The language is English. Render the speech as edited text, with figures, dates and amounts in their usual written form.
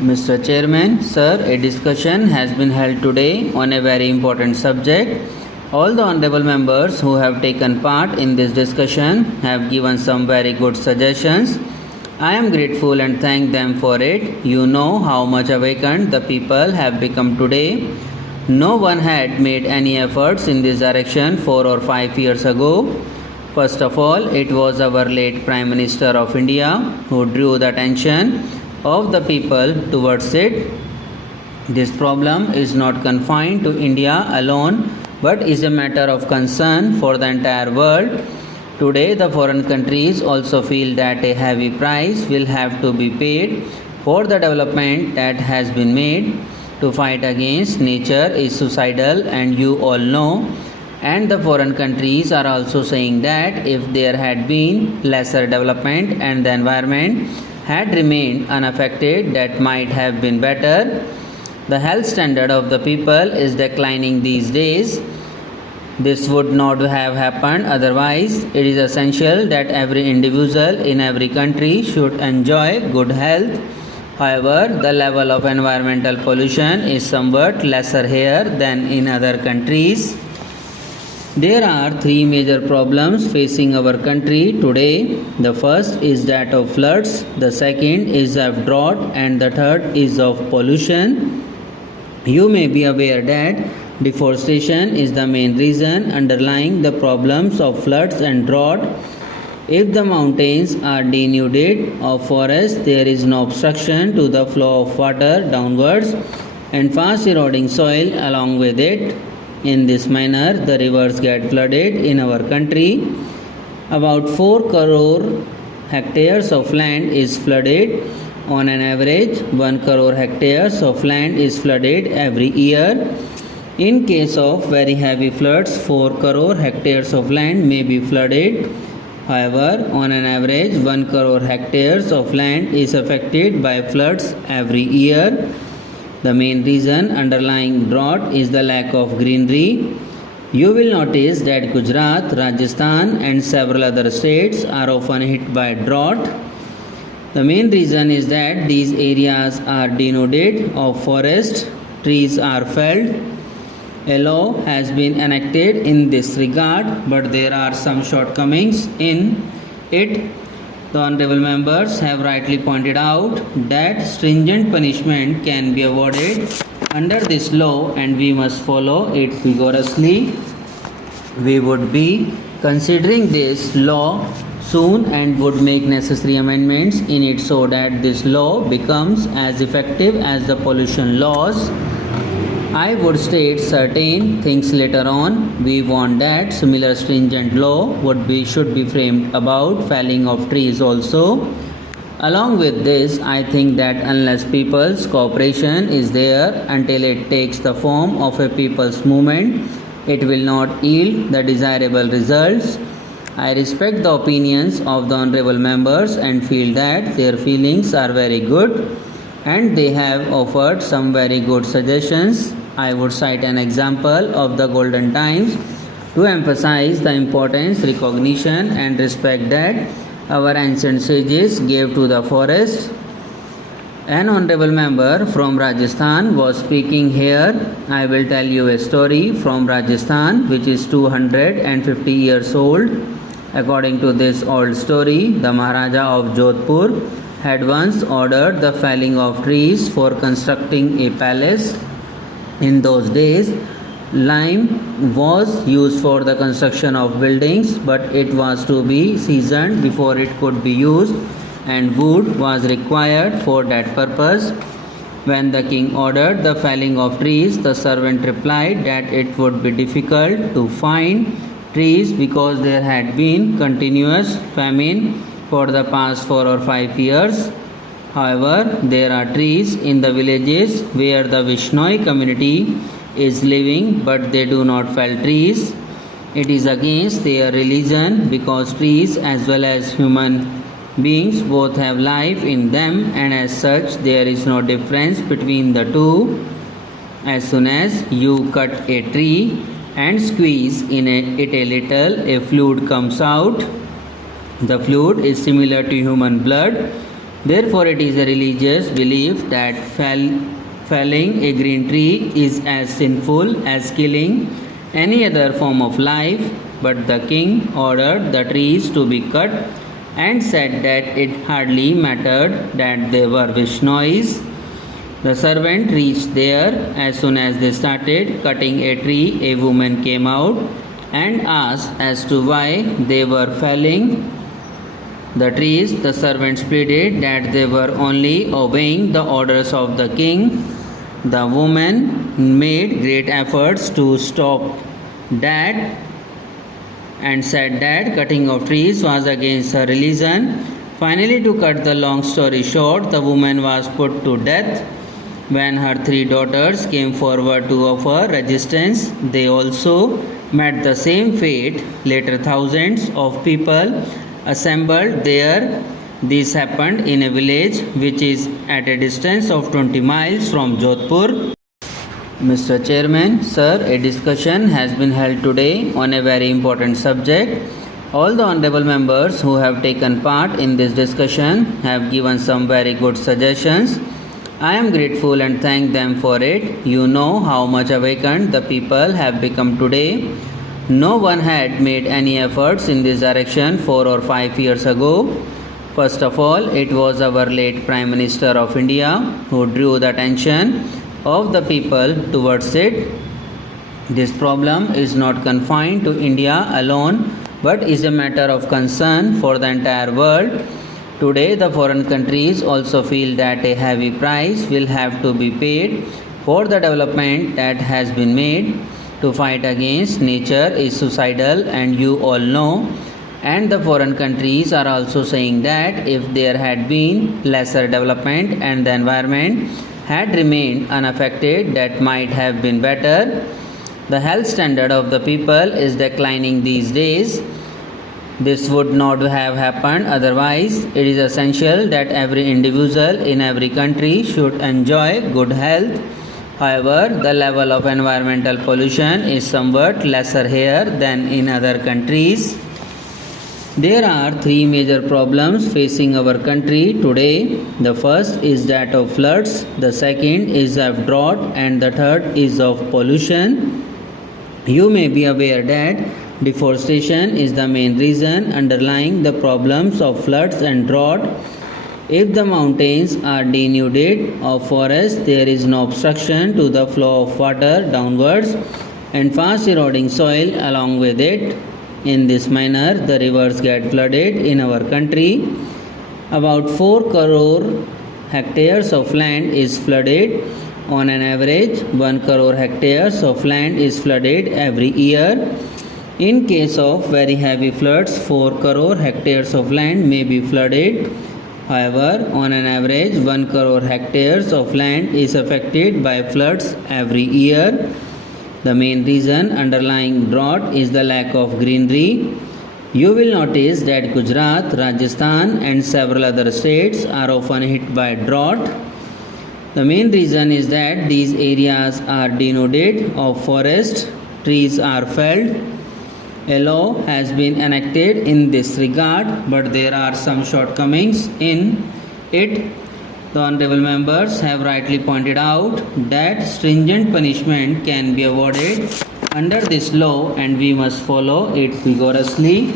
Mr. Chairman, sir, a discussion has been held today on a very important subject. All the honorable members who have taken part in this discussion have given some very good suggestions. I am grateful and thank them for it. You know how much awakened the people have become today. No one had made any efforts in this direction 4 or 5 years ago. First of all, it was our late Prime Minister of India who drew the attention of the people towards it. This problem is not confined to India alone, but is a matter of concern for the entire world. Today, the foreign countries also feel that a heavy price will have to be paid for the development that has been made. To fight against nature is suicidal, and you all know. And the foreign countries are also saying that if there had been lesser development and the environment had remained unaffected, that might have been better. The health standard of the people is declining these days. This would not have happened otherwise. It is essential that every individual in every country should enjoy good health. However, the level of environmental pollution is somewhat lesser here than in other countries. There are three major problems facing our country today. The first is that of floods, the second is of drought, and the third is of pollution. You may be aware that deforestation is the main reason underlying the problems of floods and drought. If the mountains are denuded of forests, there is no obstruction to the flow of water downwards and fast eroding soil along with it. In this manner, the rivers get flooded in our country. About 4 crore hectares of land is flooded. On an average, 1 crore hectares of land is flooded every year. In case of very heavy floods, 4 crore hectares of land may be flooded. However, on an average, 1 crore hectares of land is affected by floods every year. The main reason underlying drought is the lack of greenery. You will notice that Gujarat, Rajasthan, and several other states are often hit by drought. The main reason is that these areas are denuded of forest, trees are felled. A law has been enacted in this regard, but there are some shortcomings in it. The honorable members have rightly pointed out that stringent punishment can be awarded under this law and we must follow it rigorously. We would be considering this law soon and would make necessary amendments in it so that this law becomes as effective as the pollution laws. I would state certain things later on. We want that similar stringent law should be framed about felling of trees also. Along with this, I think that unless people's cooperation is there until it takes the form of a people's movement, it will not yield the desirable results. I respect the opinions of the honorable members and feel that their feelings are very good and they have offered some very good suggestions. I would cite an example of the golden times to emphasize the importance, recognition, and respect that our ancient sages gave to the forest. An honorable member from Rajasthan was speaking here. I will tell you a story from Rajasthan which is 250 years old. According to this old story, the Maharaja of Jodhpur had once ordered the felling of trees for constructing a palace. In those days, lime was used for the construction of buildings, but it was to be seasoned before it could be used, and wood was required for that purpose. When the king ordered the felling of trees, the servant replied that it would be difficult to find trees because there had been continuous famine for the past 4 or 5 years. However, there are trees in the villages where the Vishnoi community is living, but they do not fell trees. It is against their religion because trees as well as human beings both have life in them, and as such there is no difference between the two. As soon as you cut a tree and squeeze it a little, a fluid comes out. The fluid is similar to human blood. Therefore, it is a religious belief that felling a green tree is as sinful as killing any other form of life. But the king ordered the trees to be cut and said that it hardly mattered that they were Vishnois. The servant reached there. As soon as they started cutting a tree, a woman came out and asked as to why they were felling the trees. The servants pleaded that they were only obeying the orders of the king. The woman made great efforts to stop that and said that cutting of trees was against her religion. Finally, to cut the long story short, the woman was put to death. When her 3 daughters came forward to offer resistance, they also met the same fate. Later, thousands of people assembled there. This happened in a village which is at a distance of 20 miles from Jodhpur. Mr. Chairman, sir, a discussion has been held today on a very important subject. All the honorable members who have taken part in this discussion have given some very good suggestions. I am grateful and thank them for it. You know how much awakened the people have become today. No one had made any efforts in this direction 4 or 5 years ago. First of all, it was our late Prime Minister of India who drew the attention of the people towards it. This problem is not confined to India alone, but is a matter of concern for the entire world. Today, the foreign countries also feel that a heavy price will have to be paid for the development that has been made. To fight against nature is suicidal, and you all know. And the foreign countries are also saying that if there had been lesser development and the environment had remained unaffected, that might have been better. The health standard of the people is declining these days. This would not have happened otherwise. It is essential that every individual in every country should enjoy good health. However, the level of environmental pollution is somewhat lesser here than in other countries. There are 3 major problems facing our country today. The first is that of floods, the second is of drought, and the third is of pollution. You may be aware that deforestation is the main reason underlying the problems of floods and drought. If the mountains are denuded of forests, there is no obstruction to the flow of water downwards and fast eroding soil along with it. In this manner, the rivers get flooded in our country. About 4 crore hectares of land is flooded. On an average, 1 crore hectares of land is flooded every year. In case of very heavy floods, 4 crore hectares of land may be flooded. However, on an average, 1 crore hectares of land is affected by floods every year. The main reason underlying drought is the lack of greenery. You will notice that Gujarat, Rajasthan, and several other states are often hit by drought. The main reason is that these areas are denuded of forest, trees are felled. A law has been enacted in this regard, but there are some shortcomings in it. The honorable members have rightly pointed out that stringent punishment can be awarded under this law, and we must follow it vigorously.